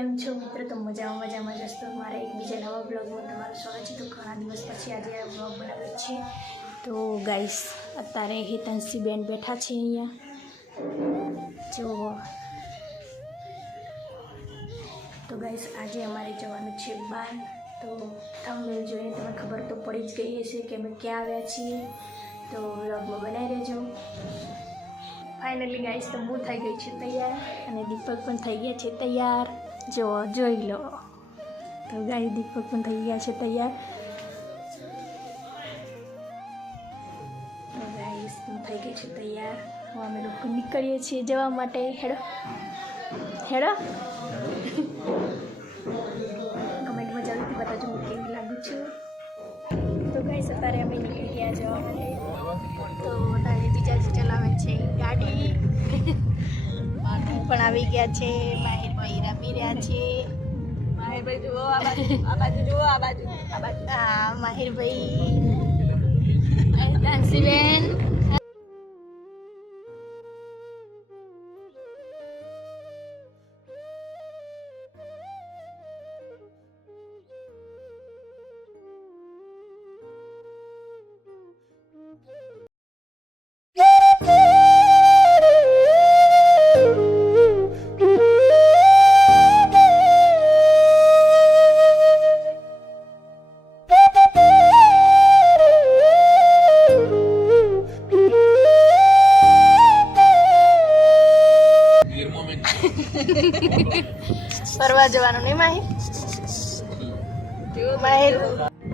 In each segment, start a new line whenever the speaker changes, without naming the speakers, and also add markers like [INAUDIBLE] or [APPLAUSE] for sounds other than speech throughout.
કેમ છો મિત્રો? તો મજામાં મજામાં જ તો મારે એક બીજા નવા બ્લોગમાં તમારું સ્વાગત છે. તો ઘણા દિવસ પછી આજે આ બ્લોગ બનાવ્યો છે. તો ગાઈસ અત્યારે હિતાંશી બેન બેઠા છે અહીંયા. જો. તો ગાઈસ આજે અમારે જવાનું છે બહાર તો તમને જોઈને તમને ખબર તો પડી જ ગઈ હશે કે અમે ક્યાં આવ્યા છીએ. તો બ્લોગમાં બનાવી રહેજો ફાઇનલી ગાઈસ તો હું થઈ ગઈ છે તૈયાર. અને દીપક પણ થઈ ગયા છે તૈયાર. જો જોઈ લો. તો ગાય દીપક પણ થઈ ગયા છે તૈયાર. તો ગાઈસ થઈ ગઈ છે તૈયાર. હવે અમે લોકો નીકળીએ છીએ જવા માટે. હેડો. હેડો. કમેન્ટમાં જરૂરથી બતાવજો હું કેવી લાગુ છું. તો ગાઈસ, અત્યારે અમે નીકળી ગયા જવા માટે. તો તારે બીજાજી ચલાવે છે ગાડી. [LAUGHS] પણ આવી ગયા છે. માહિરભાઈ રમી રહ્યા છે.
માહિરભાઈ જુઓ આ બાજુ આ બાજુ જુઓ આ બાજુ આ બાજુ.
હા માહિરભાઈ. દાનસીબેન ફરવા જવાનું નહીં માહિર? માહિર?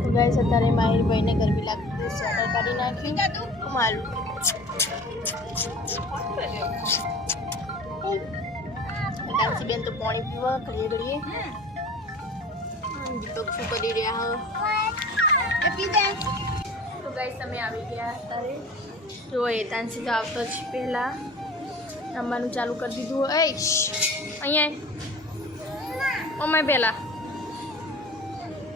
તો ગાઈસ અત્યારે માહિરભાઈને ગરમી લાગતી સ્વેટર કાઢી નાખ્યું મારું ડાન્સી બેન તો પાણી પીવા ઘડીએ ઘડીએ. શું કરી રહ્યા હો? તો ગાઈસ તમે આવી ગયા અત્યારે. જો એ તાનસી તો આવતો જ પહેલાં. રમવાનું ચાલુ કરી દીધું. એ અહીંયા અમાય પહેલાં.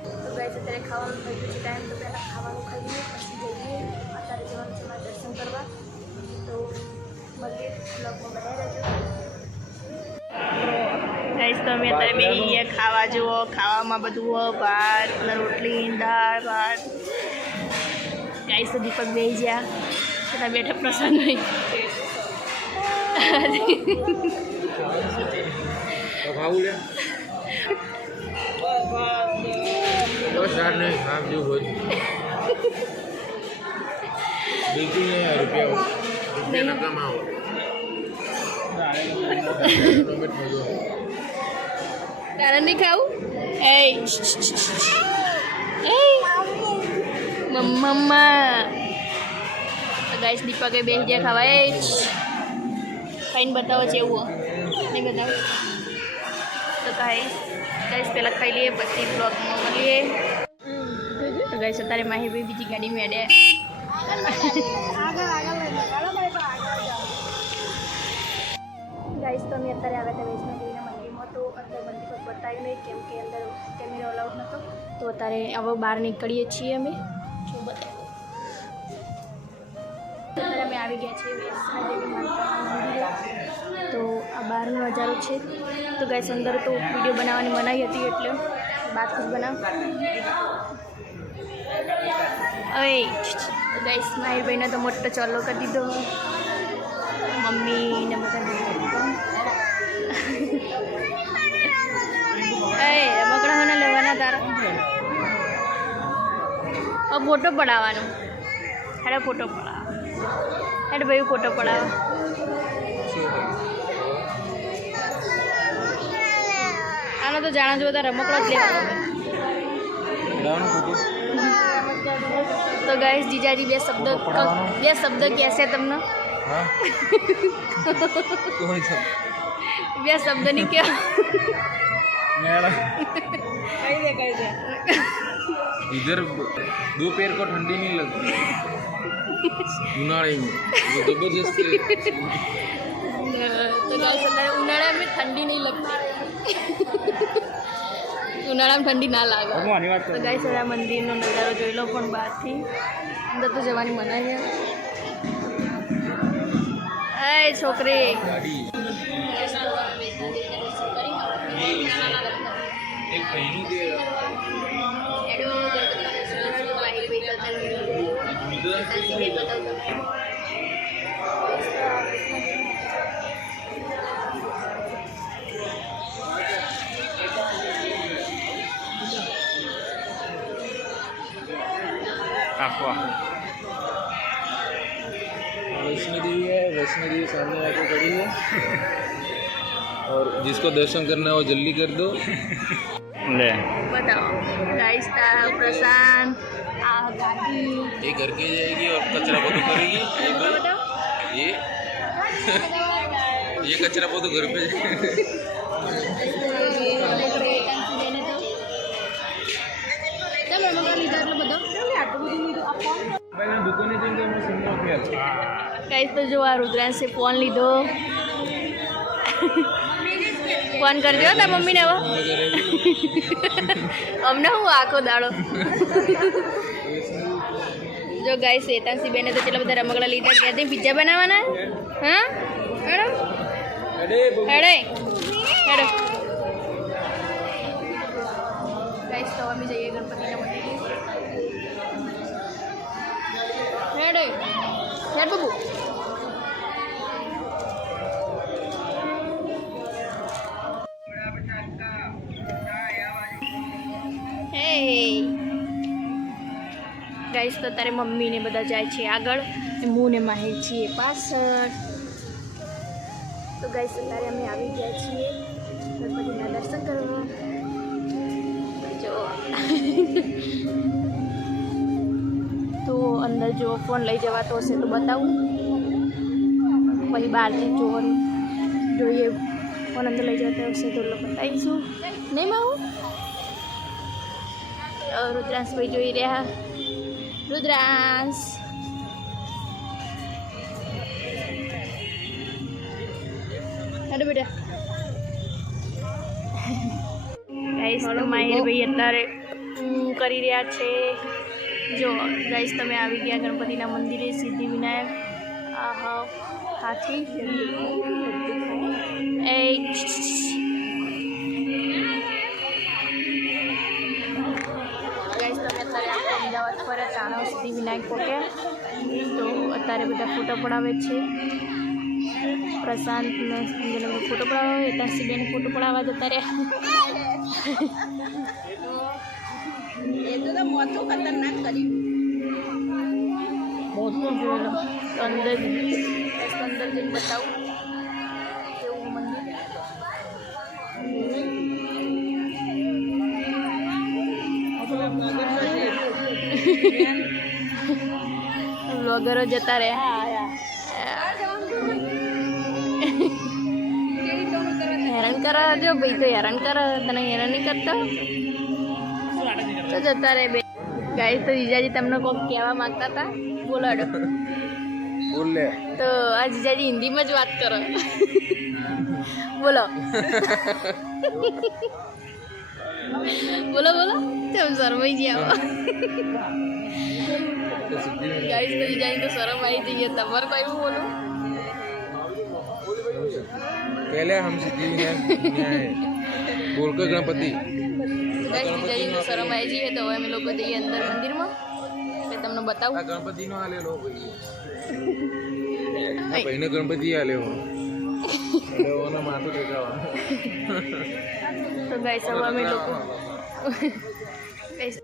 તો ગાઈસ અત્યારે ખાવાનું થઈ ગયું છે ટાઈમ તો પહેલાં ખાવાનું ખાઈ લઈએ પછી જઈએ. અત્યારે જવાનું છે મારે દર્શન કરવા. તો મળીએ બ્લોગમાં બનાવી રહેજો. ગાઈસ તો અમે અત્યારે બેસીએ ખાવા જુઓ ખાવામાં બધું ભાત રોટલી દાળ ભાત. ગાઈસ તો દીપક બે ગયા. છતાં બેઠા પ્રસન્ન નહીં. [LAUGHS]
Kau haul ya? Nih, ham juga. Bikinnya ya rupiah, rupiah
nak mau. Karena nih [LAUGHS] kau, hey, hey, mama, guys dipakai beja kawai. Kain batawa cewek. નહીં બતાવો. તો ગાઈસ ગાઈસ પહેલાં ખાઈ લઈએ, પછી બ્લોગમાં મળીએ. તો ગાઈસ અત્યારે માહિરભાઈ બીજી ગાડી મેળે. ગાઈસ તો અમે અત્યારે આવ્યા હતા વૈષ્ણવદેવીના મંદિરમાં તો અંદર મંદિર બતાવ્યું નહીં, કેમ કે અંદર કેમેરો અલાઉડ નહોતો. તો અત્યારે હવે બહાર નીકળીએ છીએ અમે. બતાવો. અમે આવી ગયા છે વૈષ્ણોદેવી મંદિરે તો આ બહારનો નજારો છે. તો ગાઈસ અંદર તો વીડિયો બનાવવાની મનાઈ હતી એટલે બહારથી જ બનાવ. હવે ગાઈસ માહિરભાઈને તો મોટો ચોલ્લો કરી દીધો. મમ્મી ને બધા એ રમકડા લેવાના તારા. ફોટો પડાવવાનો. હેડે ફોટો પડાવ. હેડે ભાઈ ફોટો પડાવ આનો તો જાણા જો બધા રમકડા જ લેવાનો તો ગાઈસ જીજાજી બે શબ્દ બે શબ્દ કહેશે તમને
હા કોઈ છે
બે શબ્દ નહીં કહેવા
मेरा
કઈ દે કઈ દે
इधर दोपहर को ठंडी नहीं लगती
ઉનાળામાં. જબરજસ્ત ઉનાળામાં ઠંડી નહીં લગતી ઉનાળામાં ઠંડી ના લાગે. તો મંદિરનો નજારો જોઈ લો પણ બહારથી. અંદર તો જવાની મનાઈ છે છોકરી.
એક आपको वैष्णो देवी है वैष्णो देवी सामने आके खड़ी है। और जिसको दर्शन करना है वो जल्दी कर दो।
ले।
बताओ। प्रशांत।
ये घर के जाएगी और कचरा पोतू करेगी ये
બતાવો
दो-
બતાવો
ये ये कचरा पोतू घर पे जाएगी। પહેલા દુકાને જઈને તમે સિંગલ ફેર
ગાઈસ તો જો આ રુદ્રાંશે ફોન લીધો ફોન કરજો તાર મમ્મીને હવે અમને હું આખો દાડો જો ગાય શેતાંશી બેને તો કેટલા બધા રમકડા લીધા ગયા તે પિઝા બનાવવાના? હા? હેડો. હેડે. હેડો. ગાઈસ તો અમે જઈએ ગણપતિના મંદિરે. હેડે. હેડ બાબુ. ગાઈસ તો તારે મમ્મી ને બધા જાય છે આગળ ને હું ને માહિર છીએ પાછળ તો ગાઈસ અત્યારે અમે આવી ગયા છીએ ગણપતિના દર્શન કરવા જો તો અંદર જો ફોન લઈ જવાતો હશે તો બતાવું પછી બહારથી જોવાનું જોઈએ ફોન અંદર લઈ જતો હશે તો બતાવીશું નહીં માવું અ, રુદ્રાંશભાઈ જોઈ રહ્યા રુદ્રાંશ હેલો બેટા ગાઈસ તો માહિરભાઈ અત્યારે કરી રહ્યા છે. જો ગાઈસ તમે આવી ગયા ગણપતિના મંદિરે, સિદ્ધિ વિનાયક. આહા, હાથી. એ સિદ્ધિ વિનાયક પહોંચ્યા તો અત્યારે બધા ફોટો પડાવે છે. પ્રશાંત ફોટો પડાવે ત્યાં બેન ફોટો પડાવવા જતા રહ્યા. અંદર જઈને બતાવું. બ્લોગરો જતા રહે હેરાન કરો જો ભાઈ તો હેરાન કરો તને હેરાન નહીં કરતો તો જતા રહે બે ગાય તો જીજાજી તમને કોક કહેવા માંગતા હતા બોલાડો
બોલે
તો આ જીજાજી હિન્દીમાં જ વાત કરો બોલો બોલો બોલો તેમ શરમાઈ ગયા ગાઈસ તો જીજાજી તો શરમ આવી જઈએ તમારે કઈ બોલું
पहले हम सिद्धि विनायक आए बोलकर गणपति
ગાઈસ જીજાજી તો શરમ આવી જઈએ તો હવે અમે લોકો જઈએ અંદર મંદિરમાં એટલે તમને
આ
બતાવું
ગણપતિ નો આલે લો ભાઈ આ ભાઈને ગણપતિ આલે હો એટલે ઓને માથું ટેકાવાનું
તો ગાઈસ હવે અમે લોકો ગાઈસ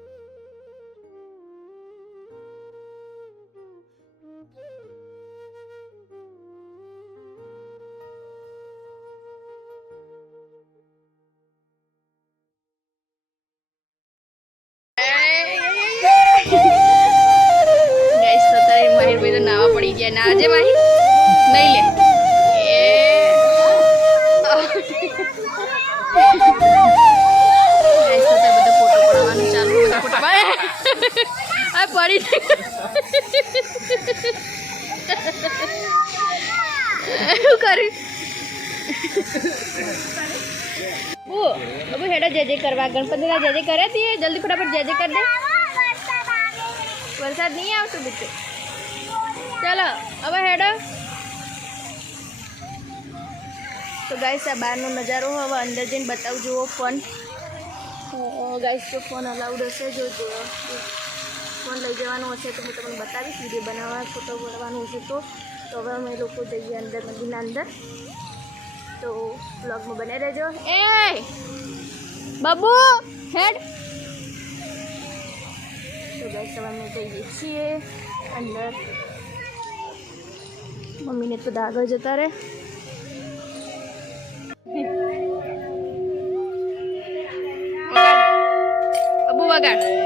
ગાઈસ તો તારે માહિર ભાઈ તો નાવા પડી ગયા ના આજે માહિર નહીં લે આ પડી શું કર્યું ઓ હવે હેડો જય જય કરવા ગણપતિના જય જય કર્યા તીએ જલ્દી ફટાફટ જય જય કરી દે વરસાદ નહીં આવતો બીજું ચાલો હવે હેડો તો ગાઈસ આ બહારનો નજારો હવે અંદર જઈને બતાવું જુઓ ફોન ગાઈસ તો ફોન અલાઉડ હશે જો જો ફોન લઈ જવાનું હશે તો હું તમને બતાવીશ વીડિયો બનાવવા ફોટો પડવાનું હશે તો. તો હવે અમે લોકો જઈએ અંદર મંદિરના અંદર. તો બ્લોગમાં બને રહેજો. એ! બાબુ હેડ. તો ગાઈસ હવે અમે જઈએ છીએ અંદર. મમ્મીને તો આગળ જતા રહે. અબુ વગાડ.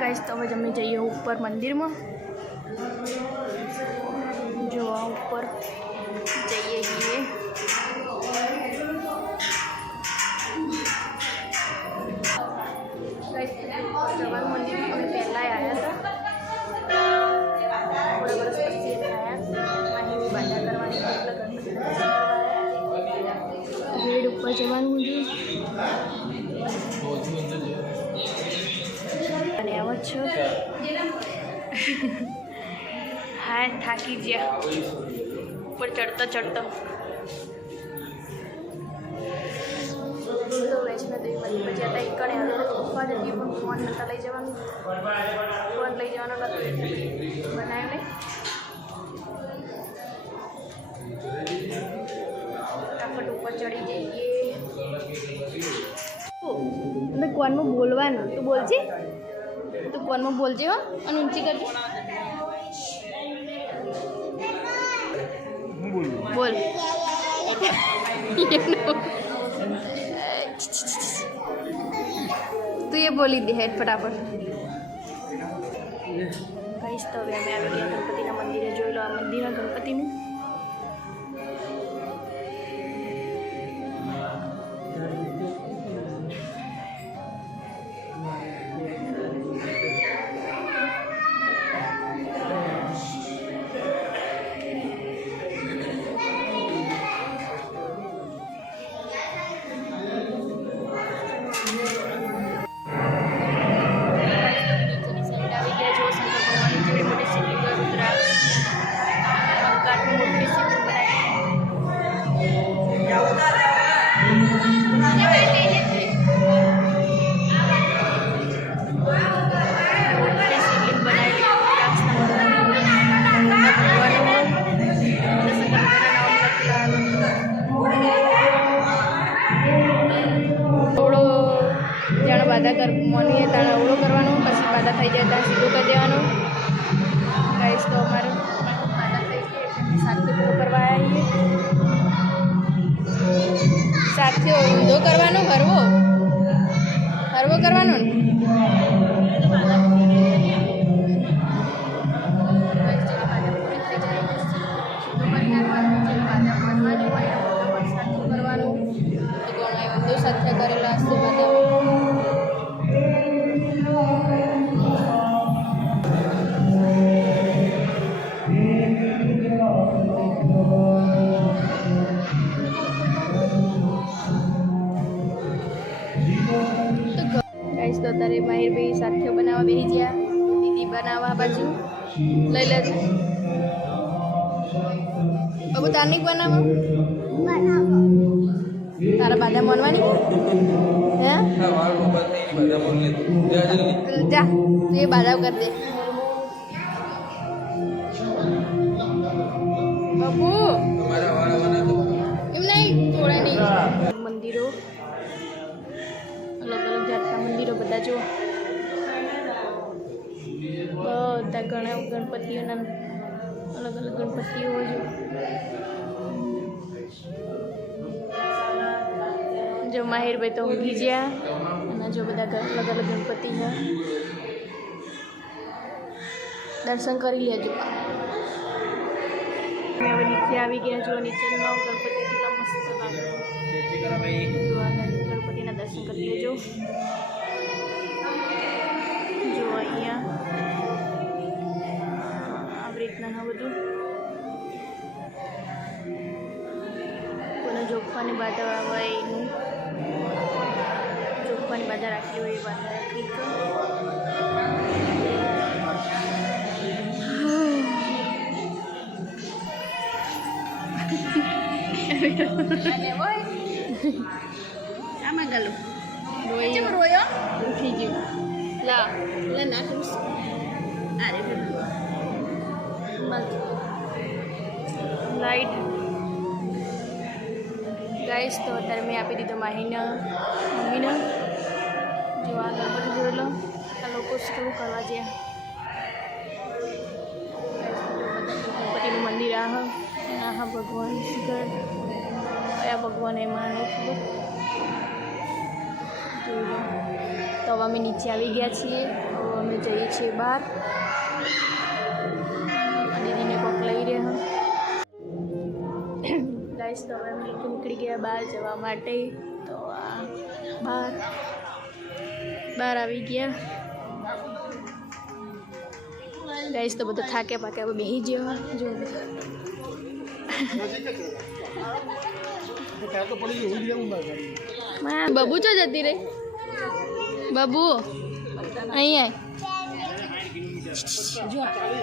ગાઈસ તો હવે અમે જઈએ ઉપર મંદિરમાં. જો આ ઉપર જઈએ છીએ. હા થાકી ગયા. ઉપર ચડતો ચડતો. તો વૈષ્ણોદેવી મંદિર પછી હતા એકડે પપ્પા જઈએ પણ ફોન નતા લઈ જવાનું. ફોન લઈ જવાનો નતો બનાવ્યો નહીં. ફટાફટ ઉપર ચડી જઈએ. અને કોનમાં બોલવાનું? તું બોલજે. તું કોનમાં બોલજે હો અને ઊંચી કરજે. બોલ તું એ બોલી દે હેડ ફટાફટ કહીશ તો હવે અમે આવી ગયા ગણપતિના મંદિરે જોઈ લો આ મંદિરના ગણપતિનું કરવાનો ને? ગાઈસ તો ભાઈ સાથીઓ સાથે બનાવવા બેસી ગયા. દીદી બનાવવા બાજુ. લઈ લેજો. બાબુ તારનિક બનાવો તારા બાધા માનવાની હે? જા તું એ બાધા કરી દે. મંદિરો અલગ અલગ જાતના મંદિરો બધા જો બધા ઘણા ગણપતિઓના અલગ અલગ ગણપતિઓ છે જો માહિરભાઈ તો ઊંઘી ગયા અને જો બધા ગ- અલગ અલગ ગણપતિ છે દર્શન કરી લેજો અમે હવે નીચે આવી ગયા જો નીચેનો ગણપતિ કેટલા મસ્ત લાગે જો આ ગણપતિના દર્શન કરી લેજો જો અહીંયા આવી રીતના આ બધું કોઈને જોખવાની બાધા હોય એનું જોખવાની બાધા રાખી હોય એ બાધા રાખી તો
આમાં ગાલું
રોઈ
કેમ રોયો
ઉઠી ગયું લા
લે નાખું અરે
લાઈટ ગાઈસ તો અત્યારે મેં આપી દીધો માહીને મમ્મીને જો આ ગણપતિ જોઈ લો આ લોકો કેવું કરવા ગયા ગણપતિનું મંદિર આ હા આ હા ભગવાન ઘર કયા ભગવાન એમાં નહીં ખબર જોઈ લો તો હવે અમે નીચે આવી ગયા છીએ હવે અમે જઈએ છીએ બહાર આ દીદીને કોક લઈ રહ્યા ગાઈસ તો હવે અમે લોકો નીકળી ગયા બહાર જવા માટે તો આ બહાર બહાર આવી ગયા ગાઈસ તો બધું થાકે પાકે હવે બેસી ગયો જો
ત્યાં તો પડી ગયું ઊંઘી જવું ના ગાડી
માં બબુ ચો જતી રહી બબુ અહીં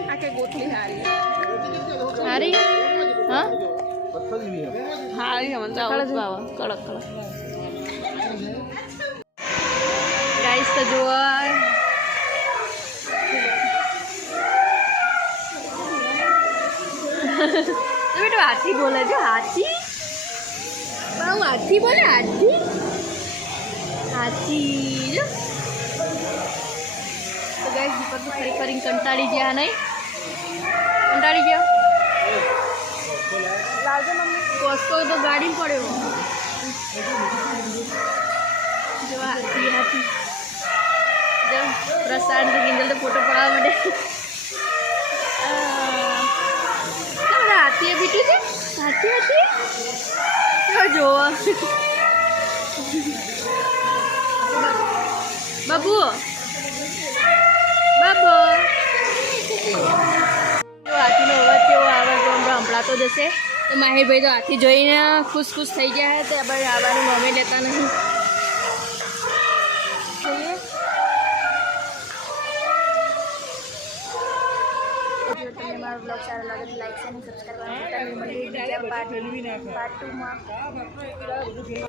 આ કે ગોથલી હારી
આય હારી હા
પથ્થર જેવી છે.
હારી હમણાં તો
કડક
આવું
બાવા કડક કડક ગાઈસ તો જોવા બેટો હાથી બોલે છે હાથી બહુ હાથી બોલે હાથી હાથી જો તો ગાઈસ દીપક તો ફરી ફરી કંટાળી ગયા નહીં કંટાળી ગયા કોસ્કો તો ગાડી પડ્યો જો હાથી હાથી જો પ્રશાંત ગિંજલ તો ફોટો પડાવવા માટે આ, બધા હાથીએ બીટું છે હાથી હાથી જો જોવા બાબુ બાબુ હાથીનો અવાજ કેવો આવે તો હમણાં જશે. તો માહિરભાઈ તો હાથી જોઈને ખુશ ખુશ થઈ ગયા હતા આપણે આવવાનું નામે લેતા નથી. લાગે તો લાઈક અને સબસ્ક્રાઈબ કરવાનું